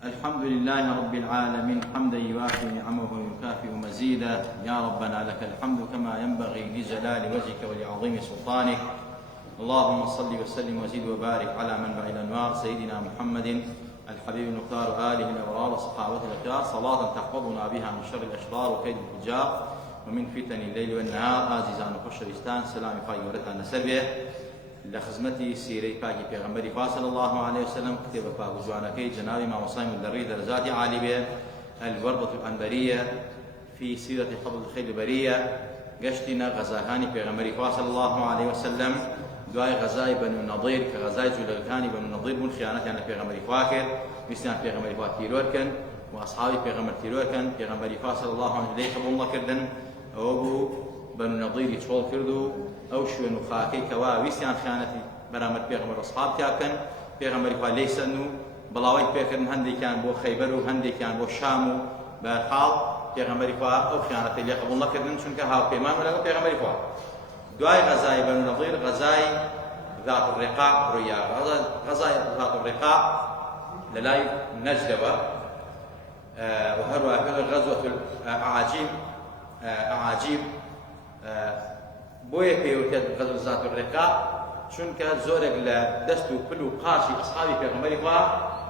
الحمد لله رب العالمين حمدا يوافي نعمه ويكافئ مزيدا. يا ربنا لك الحمد كما ينبغي لجلال وجهك ولعظيم سلطانك. اللهم صل وسلم وزد وبارك على منبع الانوار سيدنا محمد الحبيب المختار آله الأبرار وصحابته الأخيار، صلاة تحفظنا بها من شر الأشرار وكيد الفجار ومن فتن الليل والنهار. آزيزان وخشرستان سلام خير ورثا نسبه لخزمتي سيري باقي پیغمبري صلى الله عليه وسلم كتب باق جوانكي جنابي ما وصيم الدري درجات عالية الوردة الأنبرية في سيرة قبل الخير البرية. قشتنا غزاهاني پیغمبري صلى الله عليه وسلم دعاء غزاي بنو النضير كغزاي جلالكاني بنو النضير من خيانة يعني پیغمبري فاكر مثل پیغمبري فاتيرور كان وأصحابي پیغمبر تيرور كان پیغمبري صلى الله عليه وسلم قبول الله كردن أو بنو النضير يتشول كردو أو شو نخاكي كوا ويسيان خيانتي برامج پیغمبر أصحاب كان پیغمبر فا ليس إنه بلاوي پیغمبر هندي كان بو خيبر وهندي كان بو شام بحال پیغمبر فا أو خيانتي اللي قبول الله كردن شنك هاو بيمان ولا پیغمبر فا دعاء غزاي بنو النضير غزاي ذات الرقاع ريا غزاي ذات الرقاع للاي نجدوة وهروا غزوة أعاجيب بويا بيوتيد غزوة ذات الرقاع چونکە زۆرێک لە دەست و پل و قاچی ئەسحابی پێغەمبەری خوا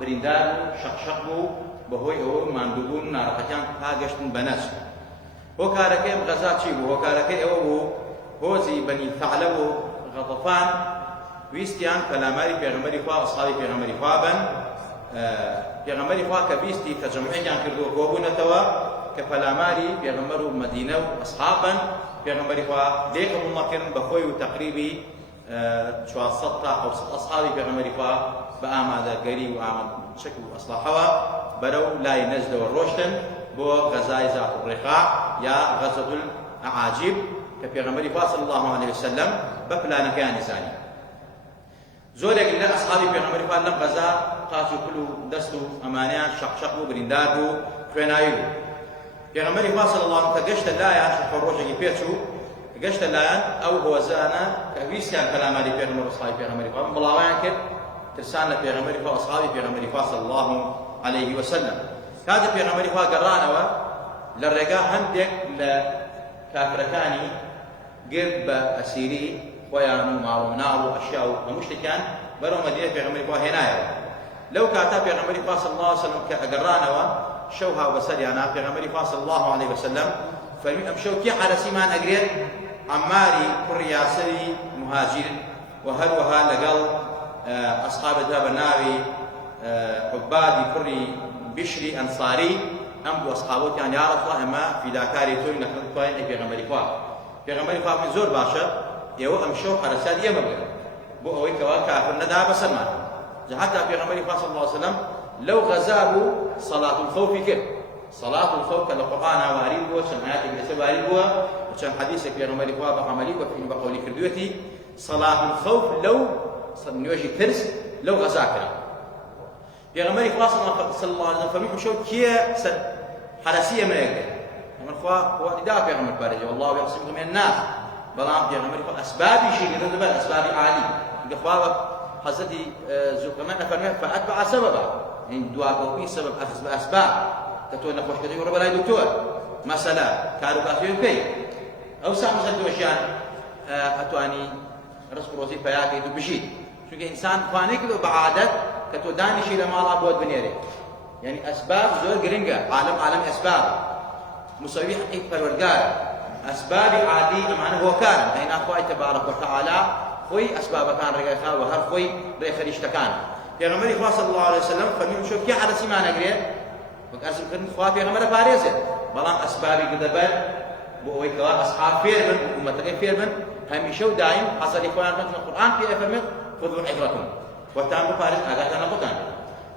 بریندار و شەقشەق بوو بەهۆی ئەوە ماندووبوون و ناڕەحەتیان تا گەشتن بە نەجد. هۆکارەکەی ئەم غەزا چی بوو؟ هۆکارەکەی ئەوە بوو هۆزی بەنی ثەعلەب و غەطەفان ویستیان پەلاماری پێغەمبەری خوا ئەسحابی پێغەمبەری خوا بن. پێغەمبەری خوا کە بیستی تەجەمعیان کردووە کۆبوونەتەوە کە پەلاماری پێغەمبەر و مەدینە و ئەسحاب بن. پێغەمبەری خوا لێ قبوڵنەکردن بەخۆی و تەقریبی 400 تا 500 ئەسحابی پێغەمبەری خوا بە ئامادەگەری و ئامادەچەک و ئەسلاحەوە بەرەو لای نەجدەوە ڕۆشتن بۆ غەزای ذات الرقاع یا غەزوة الأعاجیب کە پێغەمبەری خوا صلی الله عليه وسلم بە پلانەکەیانی زانی. زۆرێک لە ئەسحابی پێغەمبەری خوا لەم غەزا قاچ و پل و دەست و ئەمانەیان شەقشەق بوو بریندار بوو خوێناوی بوو. پێغەمبەری خوا صلی الله عليه وسلم کە گەشتە لایەن ڕۆژێکی پێچوو گەشتە لایەن ئەو هۆزانە کە ویستیان پەلاماری پێغەمبەر و ئەسحابی پێغەمبەری خوا بڵاویان کرد ترسان لە پێغەمبەری خوا ئەسحابی پێغەمبەری خوا صلی الله عليه وسلم. کاتێک پێغەمبەری خوا گەڕانەوە لە ڕێگا هەندێک لە کافرەکانی گرت بە ئەسیری خۆیان و ماڵ و ناڵ و ئەشیا و هەموو شتێکیان بەرەو مەدینەی پێغەمبەری خوا هێنایەوە. لەو کاتا پێغەمبەری خوا صلی الله عليه وسلم کە ئەگەڕانەوە شەو هاو بەسەریانە پێغەمبەری خوا صلی الله عليه وسلم فەرمی ئەم شەو کێ عەرەسیمان ئەگرێت؟ عماری کوڕی یاسری مهاجر و هەروەها لەگەڵ ئەسحابەدا بە ناوی عوبادی کوڕی بشری ئەنساری ئەم دوو ئەسحابەتیان یا ڕەسوڵ ئێمە فیداکاری تۆی نەکردوین ئەی پێغەمبەری خوا. پێغەمبەری خوا فەرمی زۆر باشە ئێوە ئەم شەو حەرەسات ئێمە بگرن بۆ ئەوەی کەوا کافر نەدا بەسەرمان. جا حتا پێغەمبەری خوا صلی الله عليه وسلم لەو غەزا بوو سەڵات الخەوفی کرد. صلاة الخوف كالقرآن وارد بوا چند آياتك لسه وارد بوا وچند حديثك في غمالي بوا بعملي وفي بقولي كردوتي صلاة الخوف لو نيوجي ترس لو غزاكرا في غمالي بوا صلى الله عليه وسلم فمي شو كيه حرسية ما يقدر من خوا هو نداء في غمال بارجة والله يعصمكم من الناس بلام في غمالي بوا أسباب شيء لذا بل أسباب عالي إخوة حضرتي زوجنا فرمى فأتبع سببا يعني دعاء قوي سبب أخذ بأسباب كتو نخوش كتو يقول بلاي دكتور مثلا كارو كافيو كي او سامو سنتو اشيان اتواني رزق روزي فياكي دو بشيد شو انسان فاني كدو بعادت كتو داني شي لما الله بود بنيري يعني اسباب زور جرينجا عالم اسباب مسوي حقيقة فرورجار اسباب عادي معناه هو كان هنا اخوي تبارك وتعالى خوي اسباب كان رجال وهر خوي ريخريش تكان يا غمري صلى الله عليه وسلم فمن شوف كي على سيمان اجري وكأسم كن خوا في غمرة باريزة بلام أسبابي قدبان بوي كوا أصحاب فيرمن ومتقين فيرمن هميشه ودائم حصل إخوان في القرآن في أفرمن خذوا حذركم وتاموا بارز أجاتنا بطن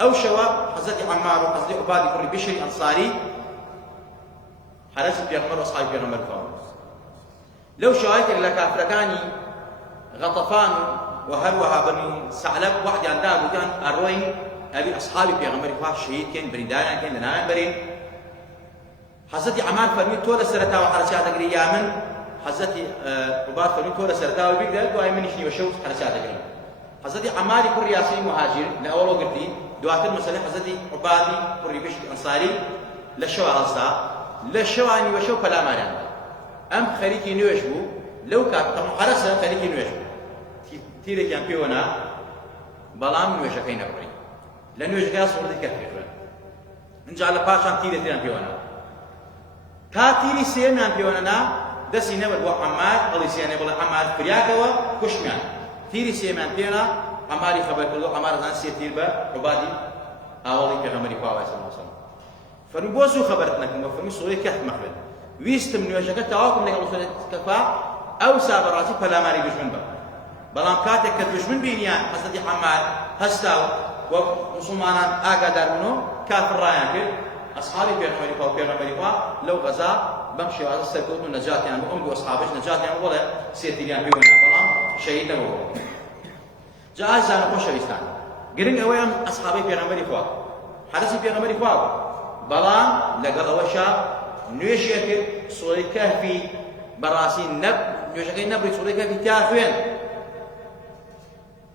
أو شوا حضرت عمار وحضرت عبادي كل بشري أنصاري حرس بيغمر وأصحاب بيغمر فاهم لو شايت إلا كافركاني غطفان وهروها بني ثعلب واحد عندها بوتان أروين أبي أصحابي بيغمر فاهم شهيد كان بريدان كان لنام برين حضرت عمار فرمي تولى سرتا وحرسات أجري يامن حضرت عباد فرمي تولى سرتا وبيقدر دعاء من يشني وشوت حرسات أجري حضرت عمار كل ياسين مهاجر لأول وقتي دواتر مەسەلەی حەزەتی عوبادی کوڕی بشت ئەنساری لە شەوە هەڵستا لە شەوانی وە شەو پەلامانیان ئەم خەریکی نوێژ بوو لەو کات تەمەحەرەسە خەریکی نوێژ بوو تیرێکیان پێوەنا بەڵام نوێژەکەی نەبڕی لە نوێژگا سوڵەتی کەفێکرن اینجا لە پاشان تیرێکیان پێوەنا تا تیری سێمیان پێوەنا دەستی نەبەر بۆ عەمار هەڵیسیانێ بڵێ عەمار فریاکەوە کوشتمیان تیری سێمیان پێنا عەماری خەبەر کردو عەمار ئەزان سێ تیر بە عوبادی ئاوەڵی پێغەمبەری خوا عەلەیهی سەلام فەرمووی بۆ زوو خەبەرت نەکەم بە فەرمووی سوڵەی کەف مەخوێن ویستم نوێژەکە تەواو لەگەڵ سوڵەتەکە ئەوسا بەڕاستی پەلاماری دوژمن بە بەڵام کاتێک کە دوژمن بینیان حەزەتی عەمار هەستا و موسڵمانان ئاگادار بوونەوە کافر ڕایان کرد ئەسحابی پێغەمبەری خوا و پێغەمبەری خوا لەو غەزا بەم شێوازە سەرکەوتن و نەجاتیان بۆ ئەم دوو ئەسحابەش نەجاتیان بۆڵێ سێ تیریان پێوەنا بەڵام شەهید نەبوو جا ئازیزانە خۆشەویستان گرنگ ئەوەیە ئەم ئەسحابەی پێغەمبەری خوا حەرەسی پێغەمبەری خوا بوو بەڵام لەگەڵ ئەوەشا نوێژیە کرد سوڵەی کەهفی بەڕاستی نوێژەکەی نەبڕی سوڵەی کەهفی تا خوێن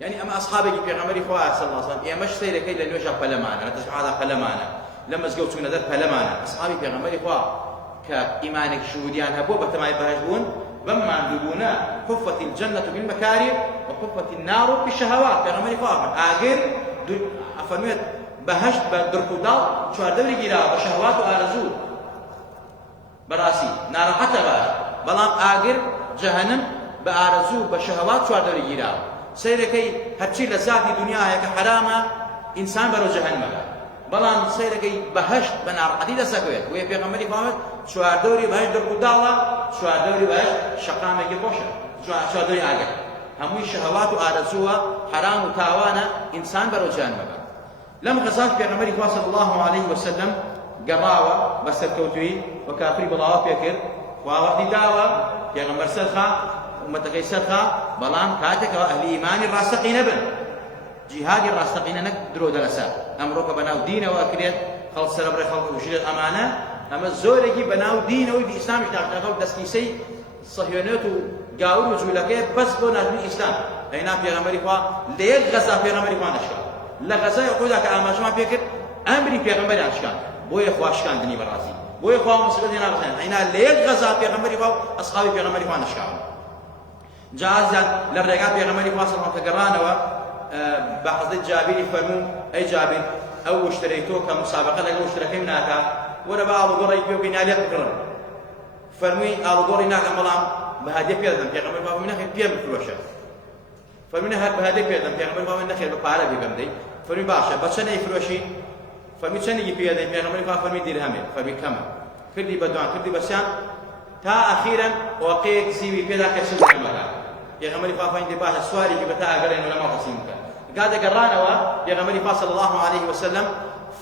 يعني أما أصحابي في غمري خواه صلى الله عليه وسلم يا مش سيرك إلا نوجه فلمانا نتسمع هذا فلمانا لما زجوت من ذا فلمانا أصحابي في غمري خواه كإيمانك شهوديان هبوا بتما يبهجون بما عندنا حفت الجنة بالمكاره وحفت النار بالشهوات في غمري خواه آخر أفرميت بهجت بدركودال شو هردوري جيرا بشهوات وآرزو براسي نار حتى باش بلام آخر جهنم بآرزو بشهوات شو هردوري جيرا سيركي هرچی لذاتی دنیاە کە حرامە ئینسان بەرەو جەهەنەمە بەڵام سیرەکەی بەهەشت بە ناڕەحەتی دەسەکەوێت بۆیە پێغەمبەری فەرمووی چواردەوری بەهەشت دەرکوتاڵە چواردەوری بەهەشت شەقامێکی خۆشە چواردەوری ئاگەر هەمووی شەهەوات و ئارەزووە حرام و تاوانە ئینسان بەرەو جەهەنەمە لەم غەزاش پێغەمبەری خوا صلی الله عليه وسلم گەڕاوە بە سەرکەوتووی و کافری بڵاوە پێکرد خوا وەحدی داوە پێغەمبەر سەرخا ومتەکەی سەرخا بەڵام کاتێکەوە ئەهلی ئیمانی ڕاستەقی نەبن جیهادی ڕاستەقینە نەک درۆ دەلەسا ئەمڕۆ کە بەناو دینەوە ئەکرێت خەڵک سەرەبڕێ خەڵک وژرێت ئەمانە ئەمە زۆرێکی بەناو دینەوەی ئیسلامیش داخەڵ دەستکیسەی سەهیۆنێت و گاور و جوولەکەی بەس بۆ ناردنی ئیسلام ئەینا پێغەمبەری خوا لە یەک غەزا پێغەمبەری خوا نەشکا لە غەزای ئوحودا کە ئاماژەمان پێکرد ئەمری پێغەمبەریان شکاند بۆیە خوا شکاندنی بەڕاستی بۆیە خوا مەسئولەتی نابخێن ئەینا لە یەک غەزا پێغەمبەری خوا و ئەسحابی پێغەمبەری خوا نەشکاون جازان للرجال بيغمري فاصل متقرانا وبعض الجابر فرمو أي جابر أو اشتريتوه كمسابقة لقوا اشتركي مناكا ولا بعض قرى يبيو بينالي بكرم فرمي آل قرى ناكا ملام بهادي بيردم بيغمري فاصل مناخي بيام فروشة فرمي بهادي بيردم بيغمري فاصل مناخي بقارة بيبمدي فرمي باشا بچنه يفروشي فرمي چنه يبيردم بيغمري فاصل فرمي درهمي فرمي كما كردي بدوان كردي بسيان تا أخيرا وقيك زيوي بيدا كسل كمكان پێغەمبەری خوا فەرمووی باشە سوارێکی بە تا ئەگەڕێنەوە لە ماڵ تەقسیم بکەن کاتێک گەڕانەوە پێغەمبەری خوا صلی الله عليه وسلم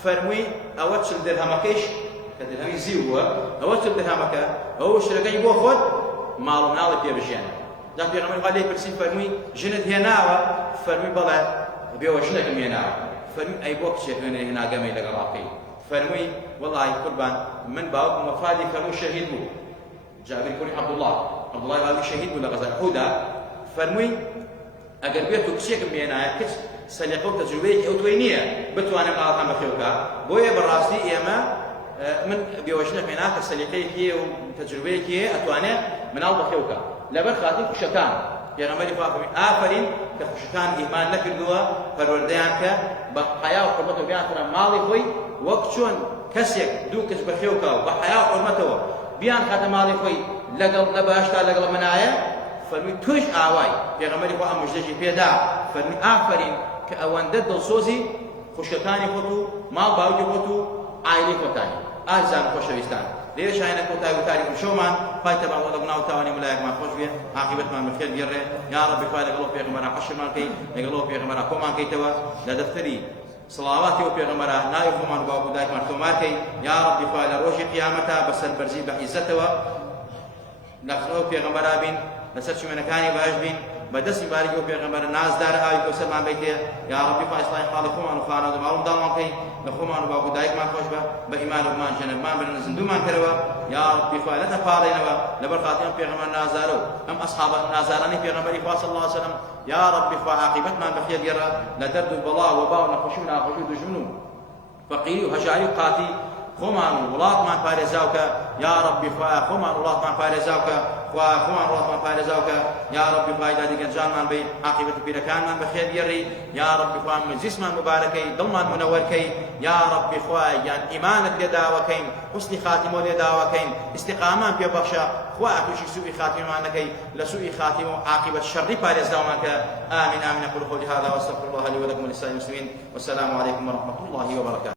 فەرمووی ئەوە چل درهەمەکەیش کە درهەمی زیو بووە ئەوە چل درهەمەکە ئەوە شتەکەی بۆ خۆت ماڵ و مناڵی پێبژێنە جا پێغەمبەری خوا لێی پرسی فەرمووی ژنت هێناوە فەرمووی بەڵێ بێوە ژنێکم هێناوە فەرمووی ئەی بۆ کچێک هێناگەمەی لەگەڵ ڕاقەی فەرمووی وەڵڵی قوربان من باوکم وەفاتی فەرمووی شەهید بوو جابر کوڕی عەبدوڵڵاه باوکی شەهید بوو لە غەزای ئوحودا فەرمووی ئەگەر بێت و کچێکم بێنایە کچ سەلیقە و تەجروبەیەکی ئەو توی نییە بتوانێت ماڵەکان بەخێو بکات بۆیە بەڕاستی ئێمە من بێوەژنێک هێنا کە سەلیقەیەکی و تەجروبەیەکی هەیە ئەتوانێت مناڵ بەخێو بکات لەبەر خاتری خوشەکان پێغەمبەری خوا فەرمووی ئافەرین کە خوشەکان ئیمان نەکردووە پەروەردەیان کە بە حیا و حورمەتەوە بیانتەنە ماڵی خۆی وەک چۆن کەسێک دوو کەس بەخێو بکات و بە حیا و حورمەتەوە بیان خاتە ماڵی خۆی لەگەڵ لە باشتا لەگەڵ منایە فەرمووی توش ئاوای پێغەمبەری خوا ئەم موژدەی پێدا فەرمووی ئافەرین کە ئەوەندە دڵسۆزی خوشکەکانی خۆت و ماڵ باوکی خۆت و ئایلەی خۆتانی ئازیزان خۆشەویستان لێرە شایەنە کۆتایی وتاری شەومان پای تەباوە لە گوناه و تاوانی ملایەکمان خۆش بێ عاقبەتمان بەخێر گێڕێ یا ڕەبی خوای لەگەڵ پێغەمبەرا حەشرمان کەی لەگەڵ پێغەمبەرا کۆمان کەیتەوە لە دەفتەری صلواتی و پێغەمبەرا ناوی خۆمان و باوک و دایکمان تۆمار کەی یا ڕەبی خوای لە ڕۆژی قیامەتە بەسەربەرزی بە عیزەتەوە لەخەو پێغەمبەرا بین لەسەر چمێنەکانی باش بین بدەستی بارێکی و پێغەمبەر نازدار ئاوی کەوسەرمان بیتێ یا ڕەبی خوا ئیسلاحی حاڵی خۆمان و خانەوە ماڵم داڵمان بکەین لە خۆمان و باوکو دایکمان خۆش بە بە ئیمان و گومان جەنەتمان برن زیندومان کەرەوە یا ڕەبی خوا نەتەپاڕێنەوە لەبەر خاتری ئەم پێغەمبەر نازارە و ئەم ئەسحابە نازارانی پێغەمبەری خوا صلی الله علیه وسلم یا ڕەبی خوا عاقبەتمان بەخێر گێڕە لە دەرد و بەڵا و وەبا و نەخۆشی و ناخۆشی و دژمن و فەقیری و هەژاری و قاتی خۆمان و وڵاتمان پارێزاوکە یا ڕەبی خوایە خۆمان وڵاتمان پارێزاوکە خوایە خۆمان وڵاتمان پارێزاوکە یا ڕەبی خوای دادی گەنجانمان بی عاقبەت پیرەکانمان بەخێر گێڕی یا ڕەبی خوای مجلیسمان مبارەکەی دڵمان منەوەرکەی یا ڕەبی خوای یان ئیمانت لێداوەکەین حوسنی خاتیمە لێداوەکەین استیقامان پێبەخشە خوای تووشی سوئی خاتیمەمان نەکەی لە سوئی خاتیمە و عاقبەت شەڕی پارێزداومان کە آمین آمین أقول قولي هذا وأستغفر الله لي ولكم ولسائر المسلمين والسلام عليكم ورحمة الله وبركاته.